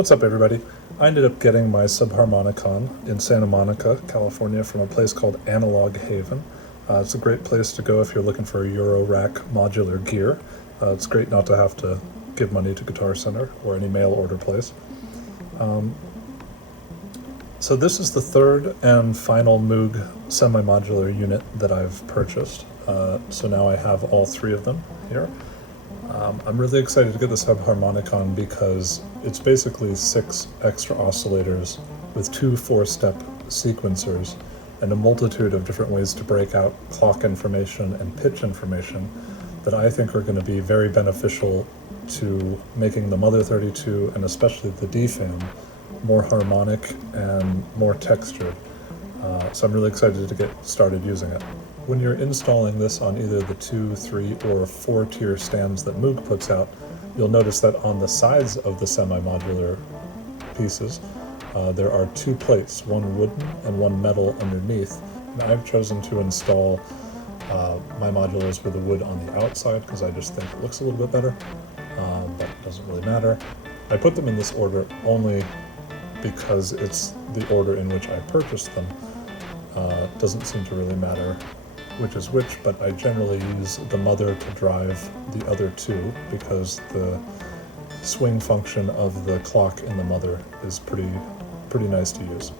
What's up, everybody? I ended up getting my Subharmonicon in Santa Monica, California from a place called Analog Haven. It's a great place to go if you're looking for Euro rack modular gear. It's great not to have to give money to Guitar Center or any mail order place. So this is the third and final Moog semi-modular unit that I've purchased. So now I have all three of them here. I'm really excited to get the Subharmonicon because it's basically 6 extra oscillators with 2 4-step sequencers and a multitude of different ways to break out clock information and pitch information that I think are going to be very beneficial to making the Mother-32 and especially the DFAM more harmonic and more textured. So I'm really excited to get started using it. When you're installing this on either the 2, 3, or 4 tier stands that Moog puts out, you'll notice that on the sides of the semi-modular pieces, there are 2 plates, one wooden and one metal underneath. And I've chosen to install my modulars with the wood on the outside because I just think it looks a little bit better, but it doesn't really matter. I put them in this order only because it's the order in which I purchased them. Doesn't seem to really matter which is which, but I generally use the Mother to drive the other 2 because the swing function of the clock in the Mother is pretty nice to use.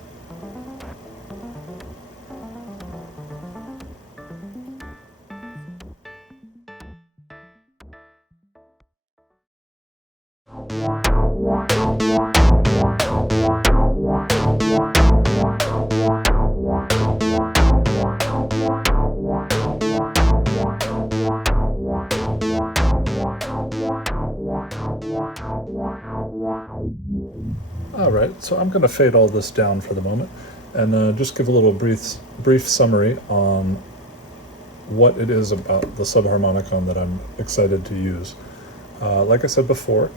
Alright, so I'm going to fade all this down for the moment and just give a little brief summary on what it is about the Subharmonicon that I'm excited to use. Like I said before,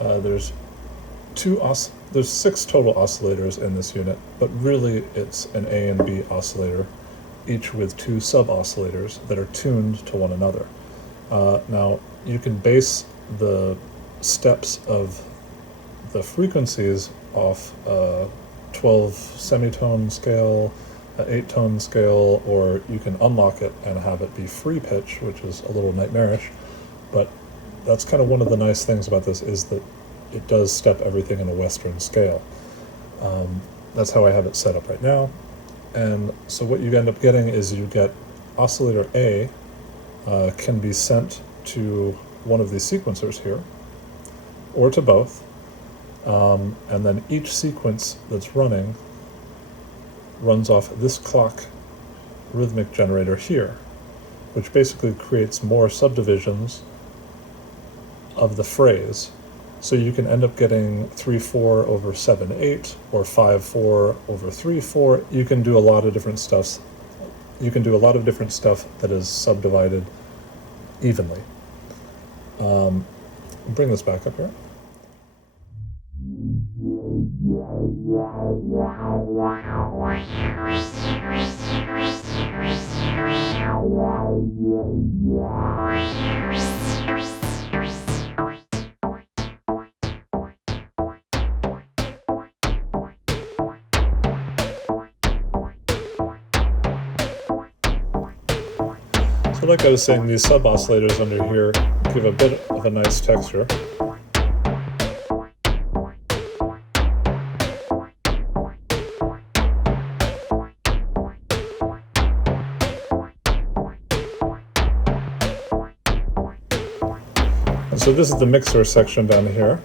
there's 6 total oscillators in this unit, but really it's an A and B oscillator, each with 2 sub-oscillators that are tuned to one another. Now, you can base the steps of the frequencies off a 12 semitone scale, an 8-tone scale, or you can unlock it and have it be free pitch, which is a little nightmarish, but that's kind of one of the nice things about this is that it does step everything in a Western scale. That's how I have it set up right now. And so what you end up getting is you get oscillator A can be sent to one of these sequencers here, or to both. And then each sequence that's running runs off this clock rhythmic generator here, which basically creates more subdivisions of the phrase. So you can end up getting 3/4 over 7/8 or 5/4 over 3/4. You can do a lot of different stuff. You can do a lot of different stuff that is subdivided evenly. Bring this back up here. So like I was saying, these sub-oscillators under here give a bit of a nice texture. And so this is the mixer section down here.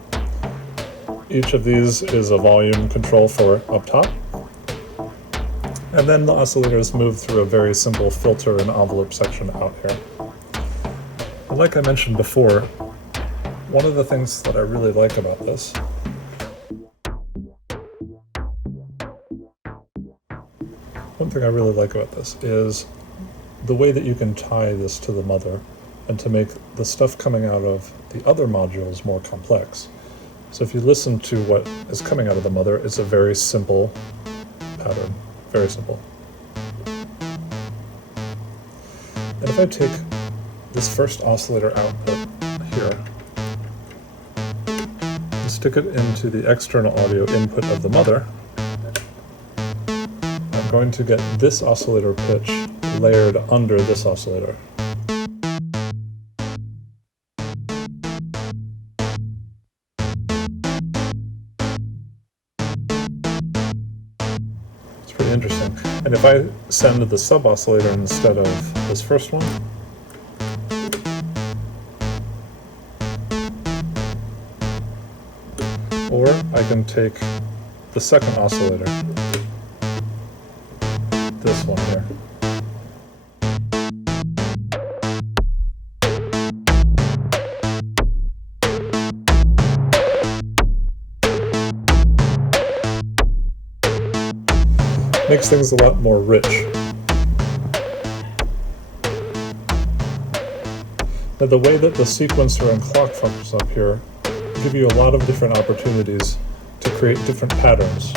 Each of these is a volume control for up top. And then the oscillators move through a very simple filter and envelope section out here. And like I mentioned before, one of the things that I really like about this is the way that you can tie this to the Mother and to make the stuff coming out of the other modules more complex. So if you listen to what is coming out of the Mother, it's a very simple pattern. Very simple. And if I take this first oscillator output here, this stick it into the external audio input of the mother, I'm going to get this oscillator pitch layered under this oscillator. It's pretty interesting. And if I send the sub-oscillator instead of this first one, or I can take the second oscillator, this one here. Makes things a lot more rich. Now the way that the sequencer and clock functions up here give you a lot of different opportunities to create different patterns.